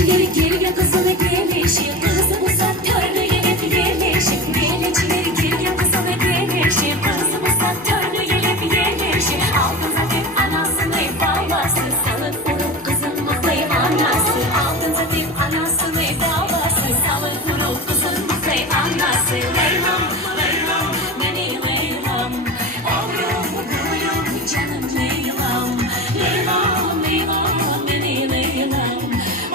Gelecileri geriye kızılı gelişi kızı uzak törnü yelip gelişi Gelecileri geriye kızılı gelişi kızı uzak törnü yelip gelişi Aldın zaten anasını babası salıp vurup kızın mutlu anası Aldın zaten anasını babası salıp vurup kızın mutlu anası Leylam, Leylam, beni Leylam Oğlum, gülüm, canım Leylam Leylam, Leylam, beni Leylam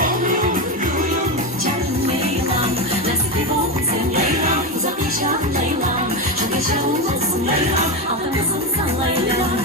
Oğlum, gülüm, canım Leylam Nasip olsun Leylam, uzak yaşam Leylam Çok yaşa olmasın Leylam, altımızın san Leylam